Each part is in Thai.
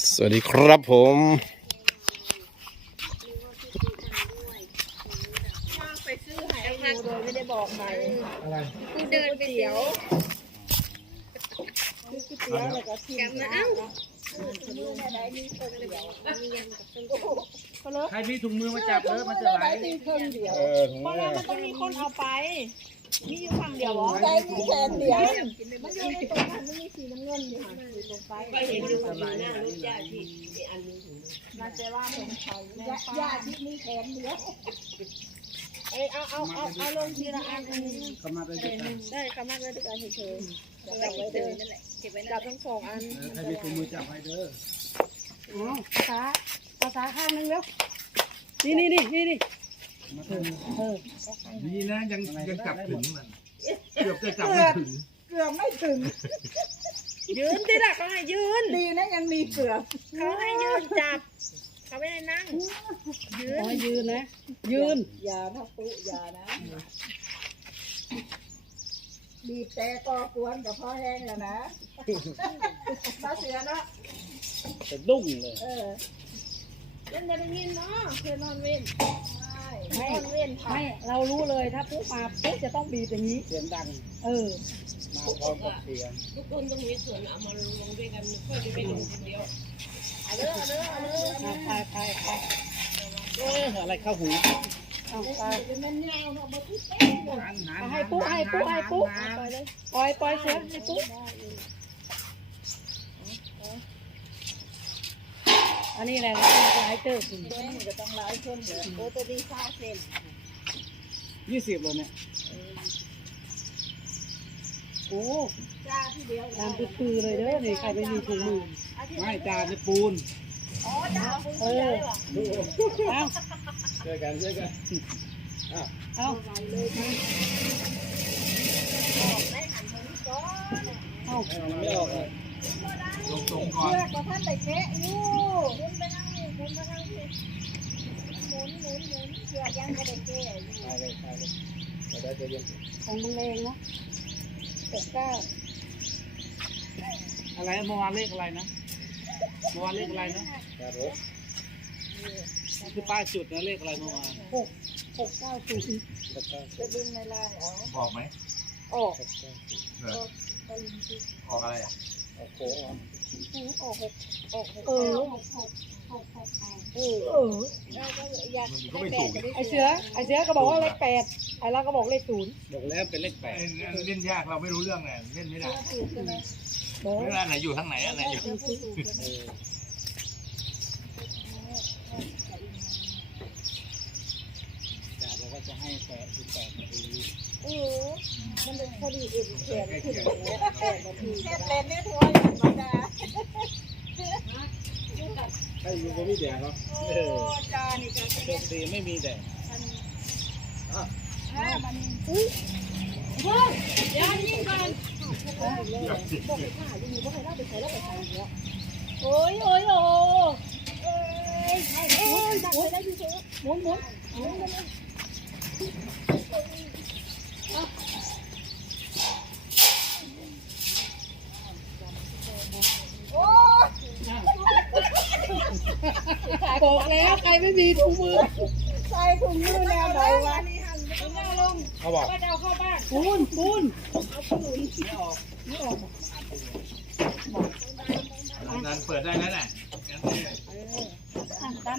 สวัสดีครับผมไปซื้อหายอยู่โดยไม่ได้บอกใครอะไรกูเดินไปเตี๋ยวซื้อก๋วยเตี๋ยวแล้วก็ชิมนะเอ้าใครมีถุงมือมาจับเออมันจะไหลซื้อเครื่องเดียวเออถุงเพราะมืว่าอมันต้องมีคนเอาไป มีอยู่ฝั่งเดียวเหรอได้มีแค่เดียวมันอยู่ในตรงนั้นมันมีสีน้ำเงินอยู่ค่ะอยู่ตรงไฟก็เห็นอยู่หน้ารถญาติที่อันนึงมันจะว่าเป็นไฟแม่ญาป้าญาติที่มีแขนเดียวเอ้ยเอาเอาเอาเอาลงทีละอันอันนี้เข้ามาด้วยกันได้คำมากเลยทุกอันเฉยๆจับไว้เดินจับทั้งสองอันเออใครมีถุงมือจับไว้เด้อภาษาภาษาข้างนึงแล้วนี่นี่นี่นี่นี่ ดีนะยังยังจับถึงมันเกือบจะจับไม่ถึงเกือบไม่ถึง ยืนที่ละเขาให้ยืน ดีนะยังมีเกือบเขาให้ยืนจับ เขาไม่ได้นั่ง ยืนยืนนะ ยืน อย่านะปุ๊อย่านะบีบแต่ก็กวนกับพ่อแห้งแล้วนะมาเสือเนาะจะดุ้งเลย เออเล่นจะได้ยินเนาะเพื่อนนอนเว้น ใช่นอนเว้นค่ะไม่เรารู้เลยถ้าปุ๊บมาปุ๊บจะต้องบีบอย่างนี้ เสียงดัง เออ มาพร้อมกับเสียง ทุกคนต้องมีส่วนเอามาลงด้วยกันค่อยจะไปลงคนเดียวเอาเด้อเอาเด้อเอาเด้อไปไปไปไปเอออะไรเข้าหูเอาไปจะมันเงาเนาะมาปุ๊บหันหันเอาให้ปุ๊บให้ปุ๊บให้ปุ๊บปล่อยปล่อยเสือให้ปุ๊ อันนี้แหละหลายเติบเส้นก็ต้องหลายคนเหรอโอ้ตัวดีซ่าเส้นยี่สิบเลยเนี่ยโอ้จ้าที่เดียวตามปือเลยเด้อนี่ใครไม่มีถุงมือไม่จานในปูนอ๋อจ้าเออเอาช่วยกันช่วยกันเอาเอาไม่ออกเลยลง ตรงก่อนเชือกกับท่านไปแคะอยู่หมุนไปนั่งนี่หมุนไปนั่งนี่หมุนหมุนหมุนเชือกยังไม่ได้แก้อยู่ไปเลยไปเลยไปได้จะเย็นของมันแรงนะหกเก้าอะไรเมื่อวานเลขอะไรนะเมื่อวานเลขอะไรนะคือป้าจุดนะเลขอะไรเมื่อวานหกหกเก้าศูนย์จะดึงในลายเอบอกไหมออกออกอะไรอะออกโค้ง ออกหกออกหกเออหกหกหกหกเออเออเราก็อยากมันก็ให้ไม่แบถูกกจะได้ไอเสือไอเสือก็บอกว่าเลขแปดไอเราก็บอกเลขศูนย์บอกแล้วเป็นเลขแปดเอ้ยเล่นยากเราไม่รู้เรื่องไงเล่นไม่ได้ถูกใช่ไหมบอกไม่รู้อันไหนอยู่ทั้งไหนอันไหนอยู่ถูกถูกเออจาบอกว่าจะให้แปดสิบแปดนาทีเออมันเป็นพอดีอื่นเขียนขึ้นแล้วแปดนาทีแค่เล่นเนี่ยทัวร์อย่างธรรมดา ให้อยู่บ่มีแดดเนาะโอ้จานี่จะโชคดีไม่มีแดดห้ามันยายิงก่อนบอกไปข่ายังมีบอกให้เราไปใช้แล้วไปใช้เนาะโอ้ยโอ้ยโอ้ยเอ้ยใช่เอ้ยดักไปได้อยู่เถอะหมุนหมุน โอ้ บอกแล้วใครไม่มีถุงมือใส่ถุงมือแนวไหนวะเขาบอกก็จะเอาเข้าบ้านปูนปูนนั้นเปิดได้แล้วน่ะงั้นเนี่ยดันดัน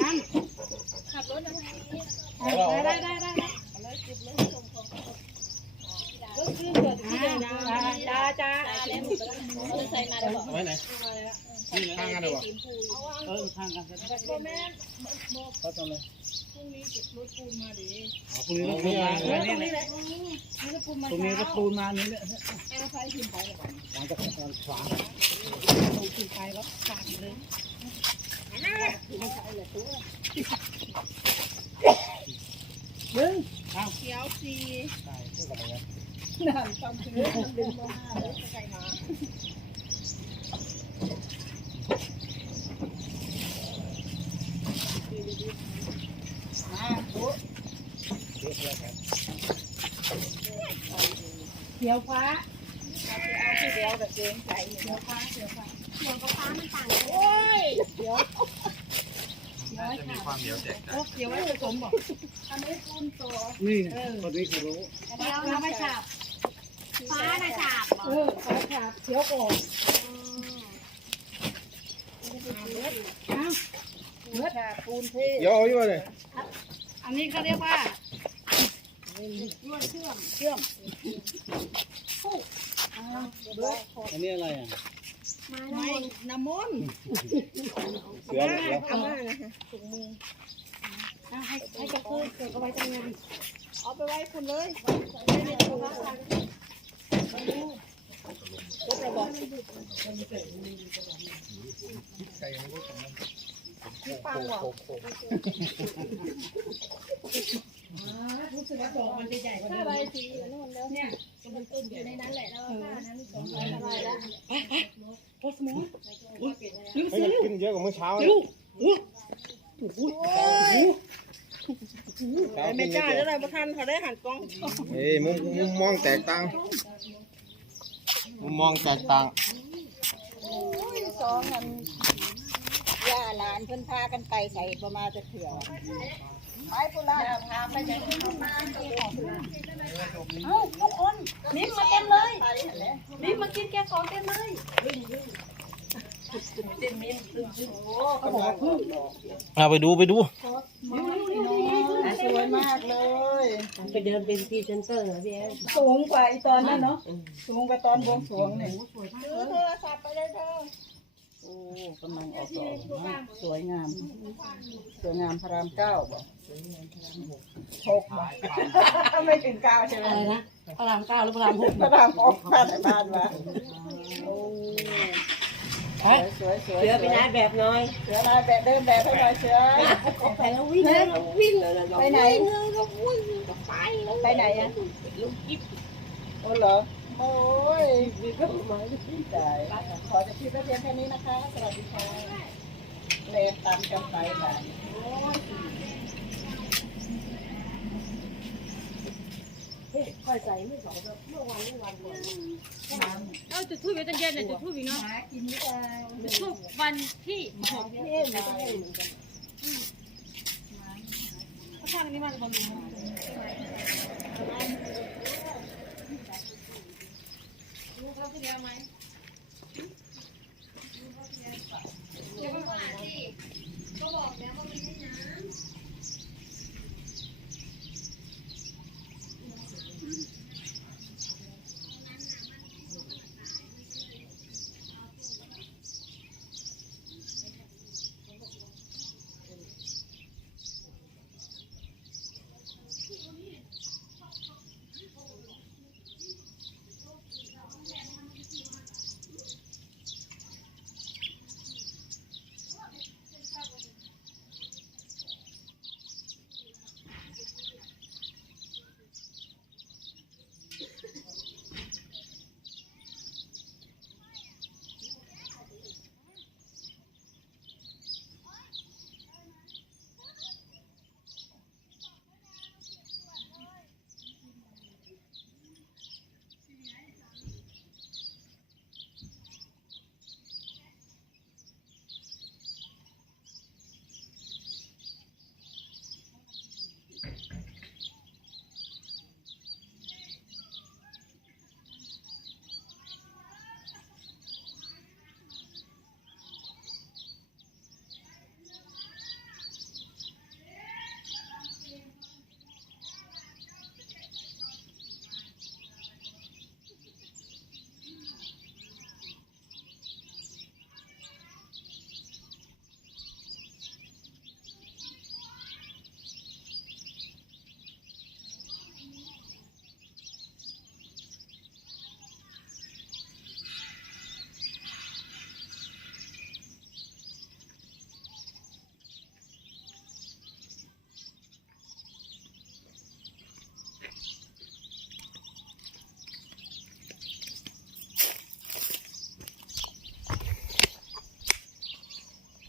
ดันขับรถนะได้ได้ได้ได้รถขึ้นเกิดที่เดินนะจ้าจ้าใส่มาแล้วบอกเอาไว้ไห นี่นะข้างกันเลยวะเออทางกันพ่อแม่เขาทำเลยพรุ่งนี้เก็บรถปูนมาดิอ๋อพรุ่งนี้รถปูนมาตรงนี้แหละละนี่ก็ปูนมาตรงนี้รถปูนมานี่แหละแอร์ไฟขึ้นไปแล้วหลังจากทางขวาลงขึ้นไปแล้วขาดเลยเขียวสีใช่เท่ากับอะไรนั่นต้องถือมันดึงมาห้าแล้วใส่มา เยอะแล้วกัน เขียวฟ้าเอาที่เดียวกับเกงใส่เขียวฟ้าเขียวฟ้าเสียงกับฟ้ามันต่างกันโอ้ยน่าจะมีความเหนียวแตกต่างโอ้เดี๋ยวไว้ผสมบอกอันนี้คุณตัวนี่คนนี้เขารู้เดี๋ยวเราไม่จับฟ้าน่ะจับเออขอขาดเขียวก่อนปูนเทย่ออยู่เลยอันนี้เขาเรียกว่า อันนี้อะไรอะไม่น้ำมนต์เสือเสือเอามานะคะถุงมือให้ให้จะพูดเกิดเอาไว้ทำงานเอาไปไว้คุณเลยไม่ได้ถุงก็จะบอกไก่ มันก็ของมันที่ปังหรอรู้สึกว่าดอกมันจะใหญ่กว่าถ้าเดิมใบสีนู่นแล้วเนี่ยมันตุ่มอยู่ในนั้นแหละแล้วผ้านั้นสองใบสบายแล้วโอ้สมองเฮ้ยมันขึ้นเยอะกว่าเมื่อเช้าเลยไอ้แม่จ้าจะได้ประทานเขาได้หันกล้องเอ้ยมุมมุมมองแตกต่างมุมมองแตกต่างสองอัน หลานเพิ่นพากันไปใส่ประมาณจะเถื่อไปปุระพาไปจะมาที่ของเอ้าทุกคนนิ่มมาเต็มเลยนิ่มมากินแกงของเต็มเลยเอาไปดูไปดูสวยมากเลย ไปเดินเป็นพรีเซนเตอร์พี่แอนสูงกว่าไอตอนนั้นเนาะสูงกว่าตอนบวงสรวงเนี่ย กำลังออกดอกนะสวยงาม สวยงามพระรามเก้าบอกหกบอกไม่ถึงเก้าใช่ไหมอะไรนะพระรามเก้าหรือพระรามหกพระรามหกบ้านไหนบ้านวะโอ้สวยสวยสวยเสือเป็นนายแบบน้อย เสือนายแบบเดินแบบให้หน่อยเสือไปแล้ววิ่งเลยวิ่งเลยไปไหนไปเลยไปไหนอะลูกกิ๊บโอ้เหรอ โอ้ยมีก็หมายที่ใจขอจะคลิปไว้เพียงแค่นี้นะคะ สวัสดีค่ะเลนตามกันไปค่ะค่อยใส่ไม่สองเมื่อวานเมื่อวานก่อนเอาจุดทูบไว้ตอนเย็นน่ะจุดทูบอีกเนาะกินไม่ได้จุดทูบวันที่หกพี่เอ็มมันก็ให้เหมือนกันข้างนี้มันบำรุงรู้